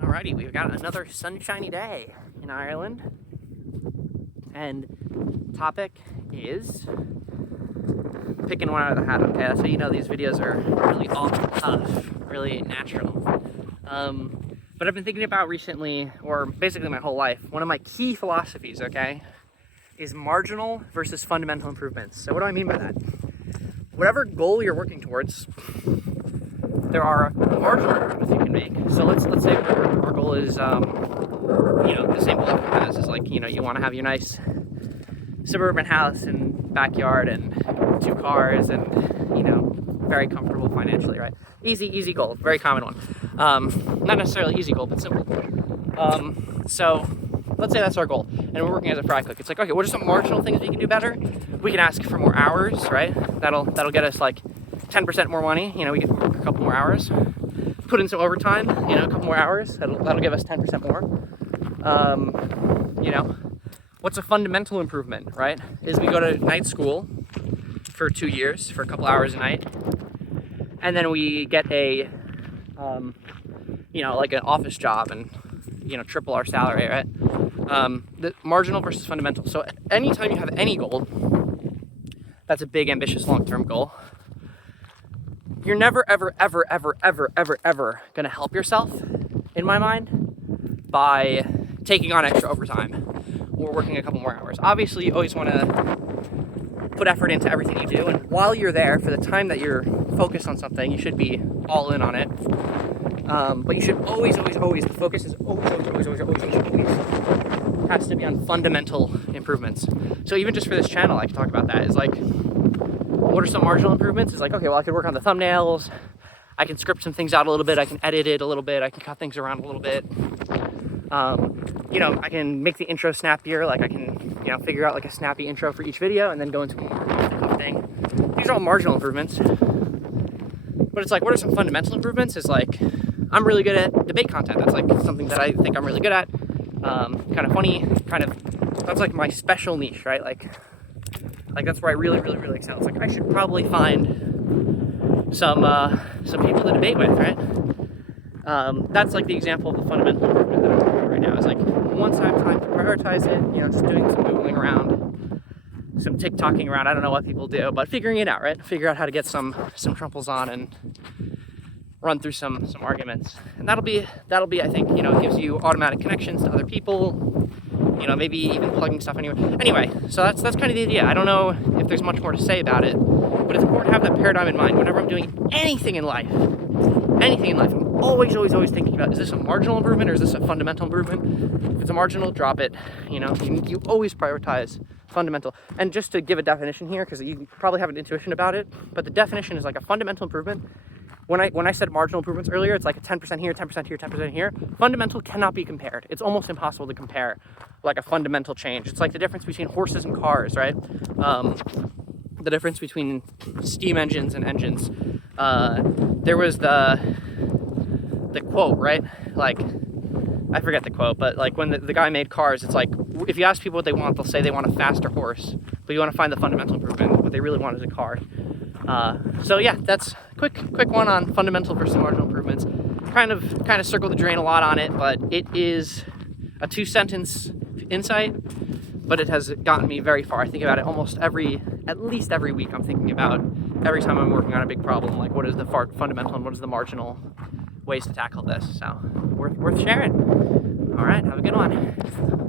Alrighty, we've got another sunshiny day in Ireland, and topic is picking one out of the hat. Okay, that's how you know these videos are really off the cuff, really natural. But I've been thinking about recently, or basically my whole life, one of my key philosophies, okay, is marginal versus fundamental improvements. So what do I mean by that? Whatever goal you're working towards, there are marginal improvements you can make. So let's say our goal is, the same goal everyone has is you want to have your nice suburban house and backyard and 2 cars and, very comfortable financially, right? Easy goal, very common one. Not necessarily easy goal, but simple. So let's say that's our goal, and we're working as a fry cook. It's like, okay, what are some marginal things we can do better? We can ask for more hours, right? That'll get us 10% more money. We can work a couple more hours. Put in some overtime, a couple more hours. That'll give us 10% more. What's a fundamental improvement, right? Is we go to night school for 2 years for a couple hours a night, and then we get a, an office job and, triple our salary, right? The marginal versus fundamental. So anytime you have any goal, that's a big, ambitious, long-term goal. You're never, ever going to help yourself, in my mind, by taking on extra overtime or working a couple more hours. Obviously, you always want to put effort into everything you do, and while you're there, for the time that you're focused on something, you should be all in on it. But you should always, the focus is always has to be on fundamental improvements. So even just for this channel, I can talk about that. Is what are some marginal improvements? It's okay, well, I could work on the thumbnails, I can script some things out a little bit, I can edit it a little bit, I can cut things around a little bit. I can make the intro snappier, I can, figure out a snappy intro for each video and then go into a more off-the-cuff thing. These are all marginal improvements. But it's what are some fundamental improvements? Is I'm really good at debate content. That's something that I think I'm really good at. Kind of funny, that's my special niche, right? That's where I really excel. It's I should probably find some people to debate with, right? That's the example of the fundamental improvement that I'm doing right now. Is once I have time to prioritize it, just doing some Googling around, some TikToking around. I don't know what people do, but figuring it out, right? Figure out how to get some trumples on and run through some arguments. And that'll be I think, gives you automatic connections to other people. Maybe even plugging stuff anywhere. Anyway, so that's kind of the idea. I don't know if there's much more to say about it, but it's important to have that paradigm in mind whenever I'm doing anything in life. I'm always thinking about, is this a marginal improvement or is this a fundamental improvement? If it's a marginal, drop it. You always prioritize fundamental. And just to give a definition here, because you probably have an intuition about it, but the definition is a fundamental improvement. When I said marginal improvements earlier, it's a 10% here, 10% here, 10% here. Fundamental cannot be compared. It's almost impossible to compare a fundamental change. It's the difference between horses and cars, right? The difference between steam engines and engines. There was the quote, right? I forget the quote, but when the guy made cars, it's if you ask people what they want, they'll say they want a faster horse, but you want to find the fundamental improvement. What they really want is a car. So yeah, that's quick one on fundamental versus marginal improvements. Kind of circle the drain a lot on it, but it is a 2-sentence insight, but it has gotten me very far. I think about it at least every week. I'm thinking about every time I'm working on a big problem, what is the fundamental and what is the marginal ways to tackle this. So worth sharing. All right, have a good one.